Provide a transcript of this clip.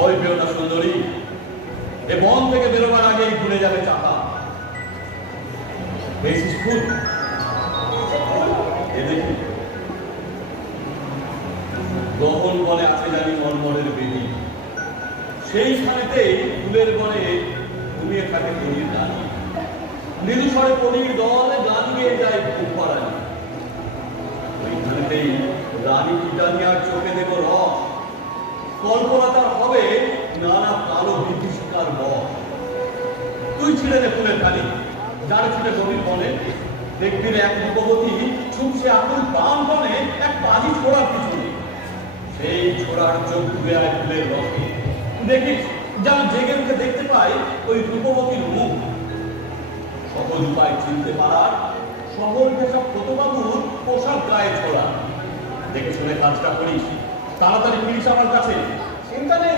ভয় পেও না সুন্দরী, এ বন থেকে বেরোবার আগেই ভুলে যাবে চাকা। বেশি ফুল এ দেখি গহন বনে আছে জানি মনমনের বেদি, সেইখানেতেই ফুলের বনে ঘুমিয়ে থাকে পরীর রানী। মৃদু স্বরে পরীর দল গান গেয়ে যায় ফুলপাড়ানি। ওইখানেতেই রানী টিটানিয়ার চোখে দেব রস, কল্পনা তার হবে নানা কালো বিভীষিকার বস। তুই ছিঁড়ে নে ফুলের কানি, যার ছিঁড়ে গভীর বনে দেখবি এক রূপবতী ছুটছে আকুল প্রাণ বনে এক বাজি ছোড়ার পিছনে। সেই ছোড়ার চোখ ডুবে আয় ফুলের রসে, দেখিস যেন জেগে উঠে দেখতে পাই ওই রূপবতীর মুখ। সহজ উপায় চিনতে পারার শহর ভেসা প্রতবাবুর পোশাক গায়ে ছোড়া। দেখে শুনে কাজটা করিস, তাড়াতাড়ি ফিরিস আমার কাছে। চিন্তা নেই।